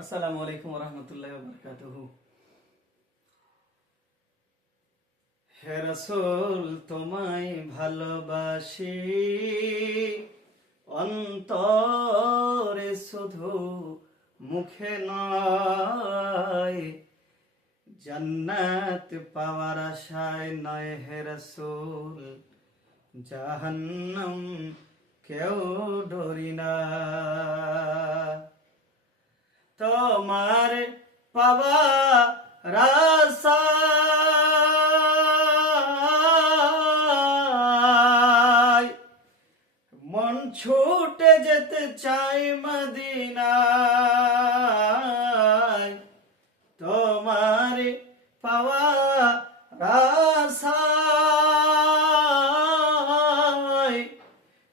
আসসালামু আলাইকুম রহমতুল্লাহ বরকাতুহু হে রসুল, তোমায় ভালোবাসি। অন্তরে শুধু মুখে নয়, জান্নাত পাওয়ার আশায় নয় হে রসুল। জাহান্নাম কেউ ডরি না। তোমার পাওয়া রাসায় মন ছুটে যেতে চাই মদিনায়। তোমার পাওয়া রাসায়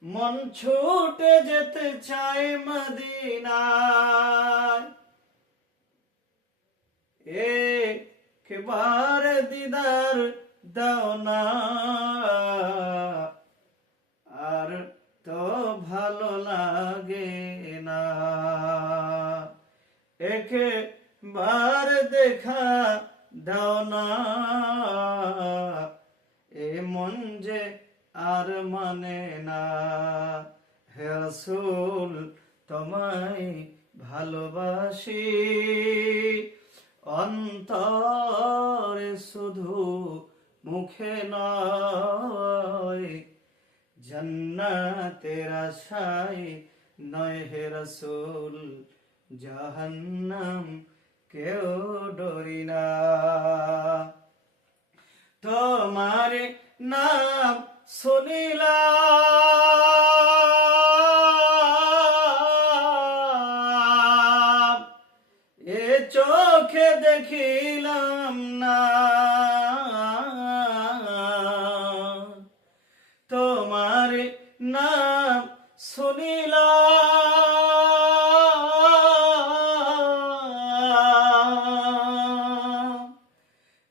মন ছুটে যেতে চাই মদিনায়। একবার দিদার দাও না। আর তো ভালো লাগে না। একবার দেখা দাও না। এ মন যে আর মানে না। হে তোমায় ভালোবাসি। অন্তরে শুধু মুখে নয়, জন্নাতের আশায় নয় হে রসুল, জাহান্নাম কেউ ডরি না। তোমার নাম শুনিলাম, এ চোখে দেখিলাম না। তোমার নাম শুনিলাম।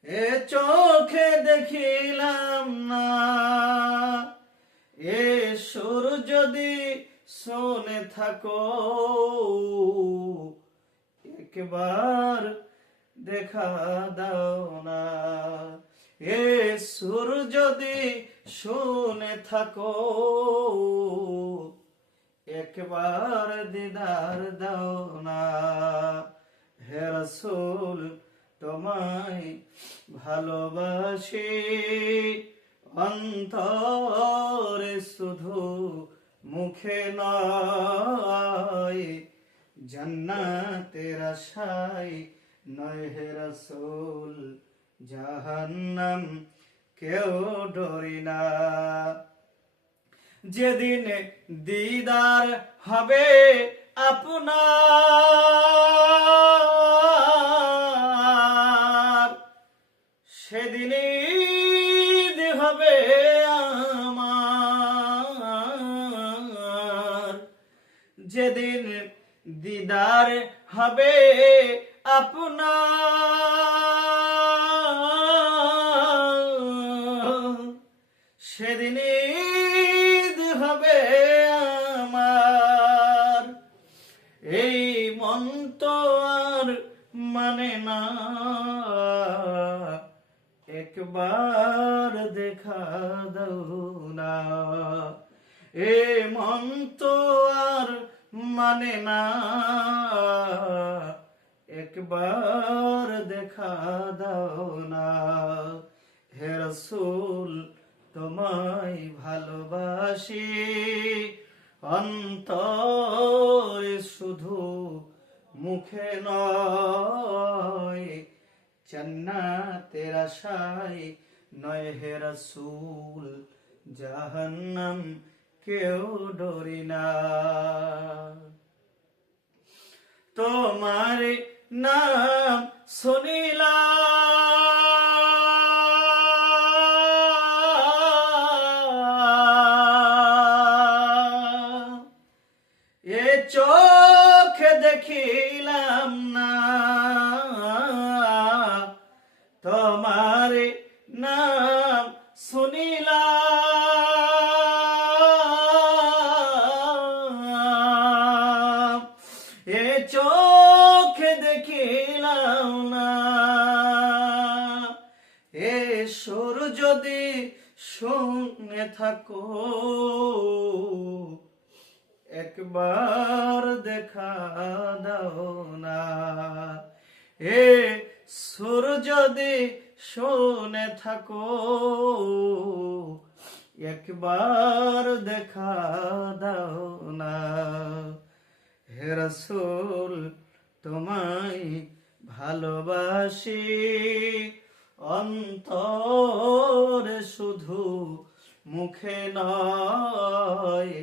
এ চোখে দেখিলাম না। এ সুর যদি শুনে থাকো, একবার দেখা দাও না। এ সুর যদি শুনে থাকো, একবার দিদার দাও না। হে রসুল, তোমায় ভালোবাসি। অন্তরে শুধু মুখে নয়, জান্নাতের আশায় নয় রসুল, জাহান্নাম কেউ ডরি না। যেদিন দিদার হবে আপনার সেদিনই হবে আমার। যেদিন দিদার হবে আপনার সেদিন ঈদ এই মন মানে না। একবার দেখা দাও না। এ মন আর মানে না। একবার দেখা দাও না। হে রসুল, তোমায় ভালোবাসি। অন্তরে শুধু মুখে নয় তেরা আশায় নয় হে রসুল, জাহান্নাম কেউ ডরি না। তোমার নাম শুনিলাম। এ চোখ যদি শুনে থাকো, একবার দেখা দাও না। এ সুর যদি শুনে থাকো, একবার দেখা দাও না। হে রসুল, তোমায় ভালোবাসি। অন্তরে শুধু মুখে নয়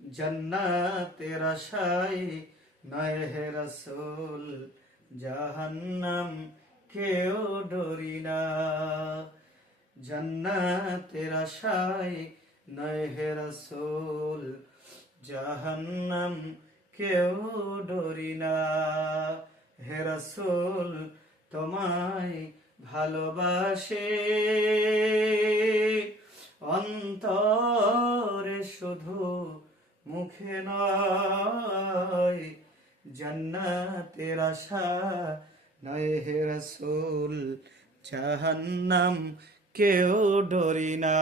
জন্নাতের আশায় নয় হে রসুল, জাহান্নাম কেউ ডরি না। জন্নাতের আশায় নয় হে রসুল, জাহান্নাম কেউ ডরি না। হে রসুল, তোমায় ভালোবাসে। অন্তরে শুধু মুখে নয় জান্নাতের আশা নয় হে রসুল জাহান্নাম কেউ ডরি না।